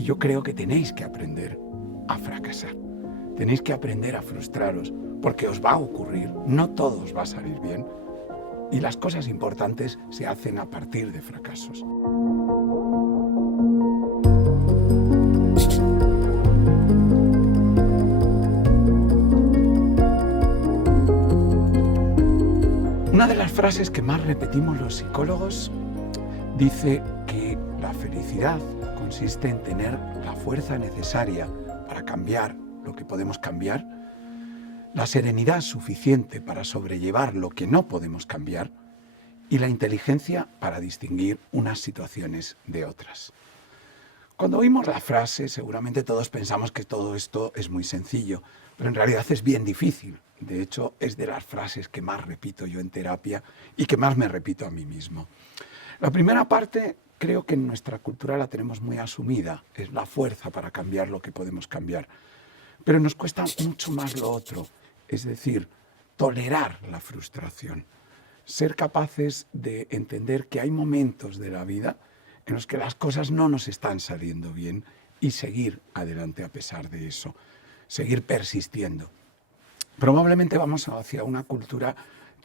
Y yo creo que tenéis que aprender a fracasar. Tenéis que aprender a frustraros, porque os va a ocurrir, no todo os va a salir bien, y las cosas importantes se hacen a partir de fracasos. Una de las frases que más repetimos los psicólogos dice que la felicidad consiste en tener la fuerza necesaria para cambiar lo que podemos cambiar, la serenidad suficiente para sobrellevar lo que no podemos cambiar y la inteligencia para distinguir unas situaciones de otras. Cuando oímos la frase, seguramente todos pensamos que todo esto es muy sencillo, pero en realidad es bien difícil. De hecho, es de las frases que más repito yo en terapia y que más me repito a mí mismo. La primera parte creo que en nuestra cultura la tenemos muy asumida, es la fuerza para cambiar lo que podemos cambiar. Pero nos cuesta mucho más lo otro, es decir, tolerar la frustración, ser capaces de entender que hay momentos de la vida en los que las cosas no nos están saliendo bien y seguir adelante a pesar de eso, seguir persistiendo. Probablemente vamos hacia una cultura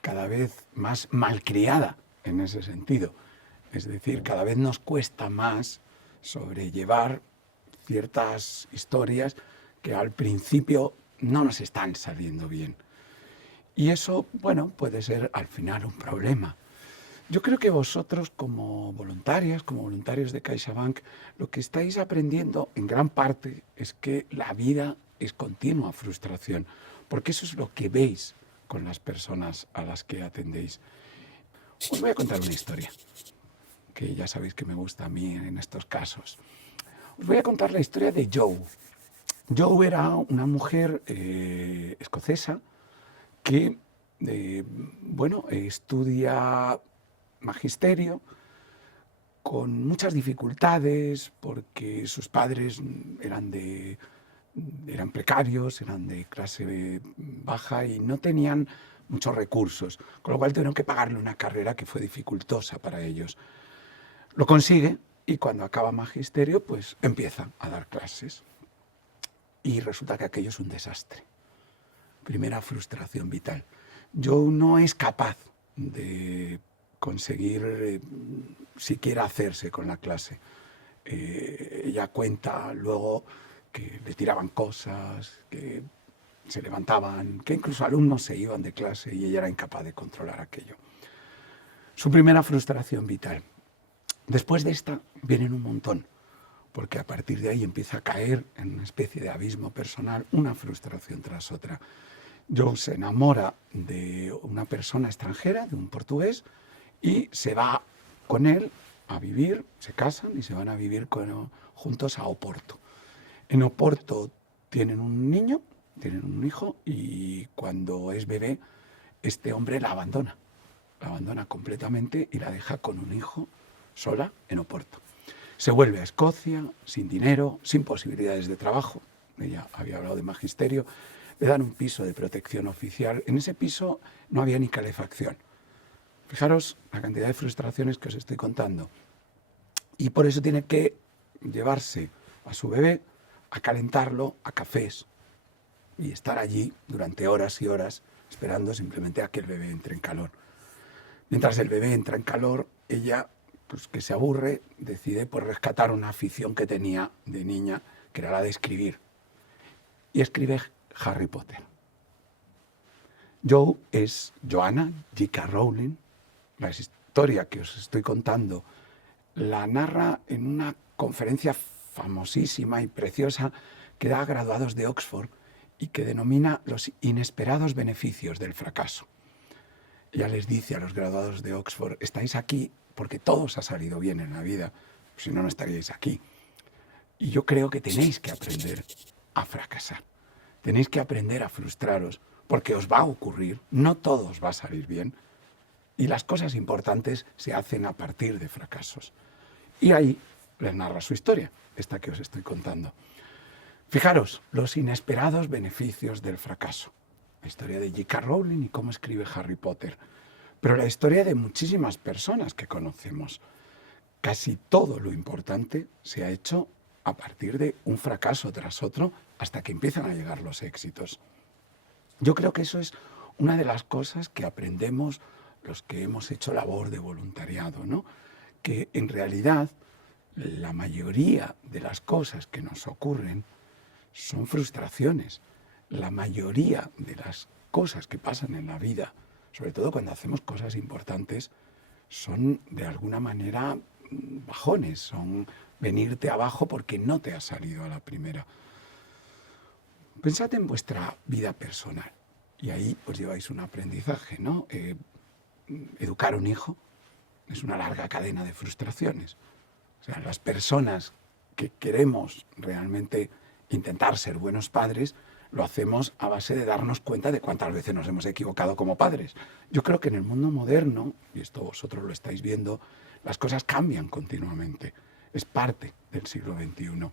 cada vez más malcriada en ese sentido. Es decir, cada vez nos cuesta más sobrellevar ciertas historias que al principio no nos están saliendo bien. Y eso, bueno, puede ser al final un problema. Yo creo que vosotros como voluntarias, como voluntarios de CaixaBank, lo que estáis aprendiendo en gran parte es que la vida es continua frustración, porque eso es lo que veis con las personas a las que atendéis. Os voy a contar una historia, que ya sabéis que me gusta a mí en estos casos. Os voy a contar la historia de Joe. Joe era una mujer escocesa que, estudia magisterio con muchas dificultades porque sus padres eran precarios, eran de clase baja y no tenían muchos recursos, con lo cual tuvieron que pagarle una carrera que fue dificultosa para ellos. Lo consigue y cuando acaba magisterio, pues empieza a dar clases. Y resulta que aquello es un desastre. Primera frustración vital. Joe no es capaz de conseguir siquiera hacerse con la clase. Ella cuenta luego que le tiraban cosas, que se levantaban, que incluso alumnos se iban de clase y ella era incapaz de controlar aquello. Su primera frustración vital. Después de esta vienen un montón, porque a partir de ahí empieza a caer en una especie de abismo personal, una frustración tras otra. Joe se enamora de una persona extranjera, de un portugués, y se va con él a vivir, se casan y se van a vivir juntos a Oporto. En Oporto tienen un niño, tienen un hijo, y cuando es bebé, este hombre la abandona completamente y la deja con un hijo sola en Oporto. Se vuelve a Escocia, sin dinero, sin posibilidades de trabajo. Ella había hablado de magisterio. Le dan un piso de protección oficial. En ese piso no había ni calefacción. Fijaros la cantidad de frustraciones que os estoy contando. Y por eso tiene que llevarse a su bebé a calentarlo a cafés y estar allí durante horas y horas esperando simplemente a que el bebé entre en calor. Mientras el bebé entra en calor, ella, pues que se aburre, decide pues rescatar una afición que tenía de niña, que era la de escribir. Y escribe Harry Potter. Joe es Joanna J.K. Rowling. La historia que os estoy contando la narra en una conferencia famosísima y preciosa que da a graduados de Oxford y que denomina los inesperados beneficios del fracaso. Ella les dice a los graduados de Oxford, estáis aquí porque todo os ha salido bien en la vida, si no, no estaríais aquí. Y yo creo que tenéis que aprender a fracasar. Tenéis que aprender a frustraros, porque os va a ocurrir, no todo os va a salir bien, y las cosas importantes se hacen a partir de fracasos. Y ahí les narra su historia, esta que os estoy contando. Fijaros, los inesperados beneficios del fracaso. La historia de J.K. Rowling y cómo escribe Harry Potter. Pero la historia de muchísimas personas que conocemos. Casi todo lo importante se ha hecho a partir de un fracaso tras otro hasta que empiezan a llegar los éxitos. Yo creo que eso es una de las cosas que aprendemos los que hemos hecho labor de voluntariado, ¿no? Que en realidad la mayoría de las cosas que nos ocurren son frustraciones. La mayoría de las cosas que pasan en la vida, sobre todo cuando hacemos cosas importantes, son de alguna manera bajones, son venirte abajo porque no te ha salido a la primera. Pensad en vuestra vida personal y ahí os lleváis un aprendizaje, ¿no? Educar un hijo es una larga cadena de frustraciones. O sea, las personas que queremos realmente intentar ser buenos padres, lo hacemos a base de darnos cuenta de cuántas veces nos hemos equivocado como padres. Yo creo que en el mundo moderno, y esto vosotros lo estáis viendo, las cosas cambian continuamente. Es parte del siglo XXI.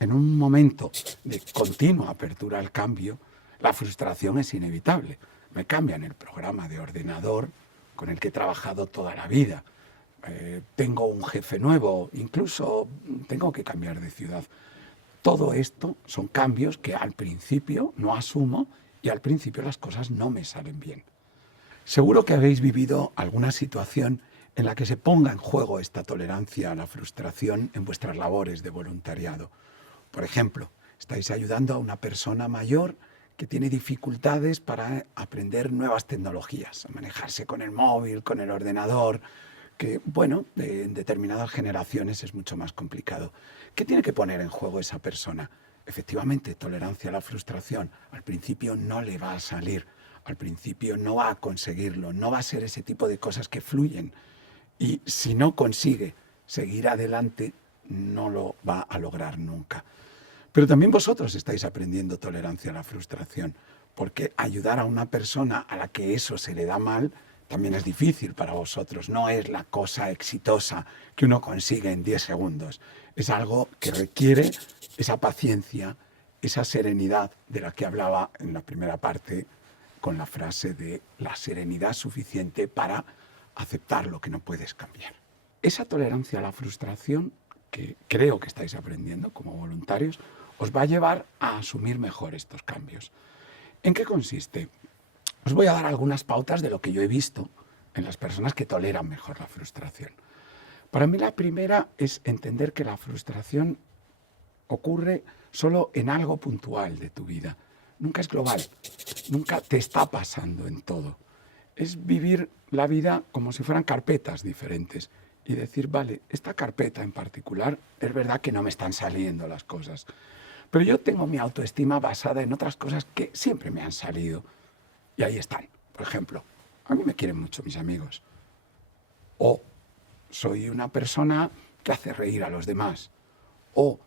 En un momento de continua apertura al cambio, la frustración es inevitable. Me cambian el programa de ordenador con el que he trabajado toda la vida. Tengo un jefe nuevo, incluso tengo que cambiar de ciudad. Todo esto son cambios que al principio no asumo y al principio las cosas no me salen bien. Seguro que habéis vivido alguna situación en la que se ponga en juego esta tolerancia a la frustración en vuestras labores de voluntariado. Por ejemplo, estáis ayudando a una persona mayor que tiene dificultades para aprender nuevas tecnologías, a manejarse con el móvil, con el ordenador, que, bueno, en determinadas generaciones es mucho más complicado. ¿Qué tiene que poner en juego esa persona? Efectivamente, tolerancia a la frustración. Al principio no le va a salir, al principio no va a conseguirlo, no va a ser ese tipo de cosas que fluyen. Y si no consigue seguir adelante, no lo va a lograr nunca. Pero también vosotros estáis aprendiendo tolerancia a la frustración, porque ayudar a una persona a la que eso se le da mal también es difícil para vosotros. No es la cosa exitosa que uno consigue en 10 segundos. Es algo que requiere esa paciencia, esa serenidad de la que hablaba en la primera parte con la frase de la serenidad suficiente para aceptar lo que no puedes cambiar. Esa tolerancia a la frustración que creo que estáis aprendiendo como voluntarios os va a llevar a asumir mejor estos cambios. ¿En qué consiste? Os voy a dar algunas pautas de lo que yo he visto en las personas que toleran mejor la frustración. Para mí la primera es entender que la frustración ocurre solo en algo puntual de tu vida. Nunca es global, nunca te está pasando en todo. Es vivir la vida como si fueran carpetas diferentes y decir, vale, esta carpeta en particular es verdad que no me están saliendo las cosas, pero yo tengo mi autoestima basada en otras cosas que siempre me han salido. Y ahí están. Por ejemplo, a mí me quieren mucho mis amigos. O soy una persona que hace reír a los demás. O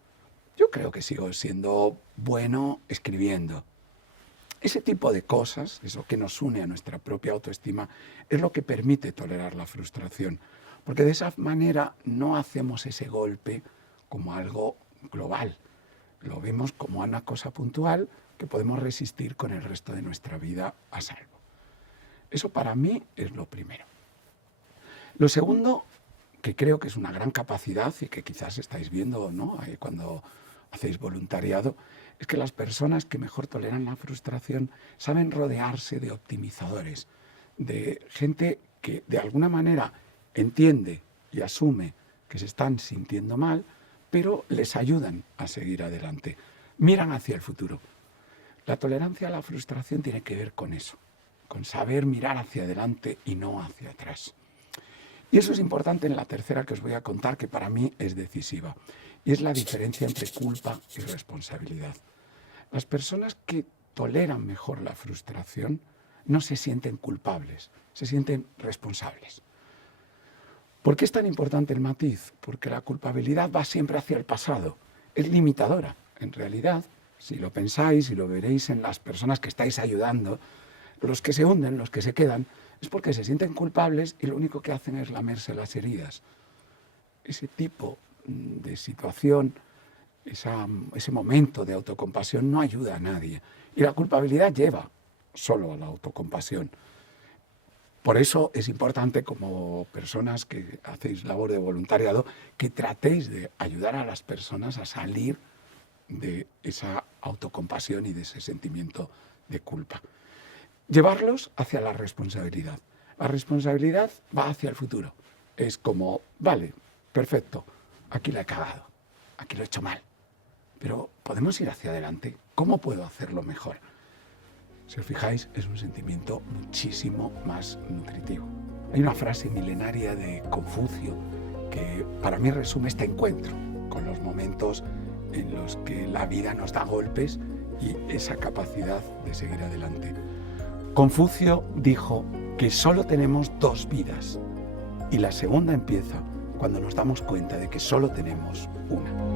yo creo que sigo siendo bueno escribiendo. Ese tipo de cosas, eso que nos une a nuestra propia autoestima, es lo que permite tolerar la frustración. Porque de esa manera no hacemos ese golpe como algo global. Lo vemos como una cosa puntual que podemos resistir con el resto de nuestra vida a salvo. Eso para mí es lo primero. Lo segundo, que creo que es una gran capacidad y que quizás estáis viendo, ¿no?, cuando hacéis voluntariado, es que las personas que mejor toleran la frustración saben rodearse de optimizadores, de gente que de alguna manera entiende y asume que se están sintiendo mal, pero les ayudan a seguir adelante. Miran hacia el futuro. La tolerancia a la frustración tiene que ver con eso, con saber mirar hacia adelante y no hacia atrás. Y eso es importante en la tercera que os voy a contar, que para mí es decisiva, y es la diferencia entre culpa y responsabilidad. Las personas que toleran mejor la frustración no se sienten culpables, se sienten responsables. ¿Por qué es tan importante el matiz? Porque la culpabilidad va siempre hacia el pasado, es limitadora. En realidad, si lo pensáis y lo veréis en las personas que estáis ayudando, los que se hunden, los que se quedan, es porque se sienten culpables y lo único que hacen es lamerse las heridas. Ese tipo de situación, ese momento de autocompasión no ayuda a nadie. Y la culpabilidad lleva solo a la autocompasión. Por eso es importante, como personas que hacéis labor de voluntariado, que tratéis de ayudar a las personas a salir de esa autocompasión y de ese sentimiento de culpa. Llevarlos hacia la responsabilidad. La responsabilidad va hacia el futuro. Es como, vale, perfecto, aquí la he cagado, aquí lo he hecho mal, pero podemos ir hacia adelante. ¿Cómo puedo hacerlo mejor? Si os fijáis, es un sentimiento muchísimo más nutritivo. Hay una frase milenaria de Confucio que para mí resume este encuentro con los momentos en los que la vida nos da golpes y esa capacidad de seguir adelante. Confucio dijo que solo tenemos 2 vidas y la segunda empieza cuando nos damos cuenta de que solo tenemos una.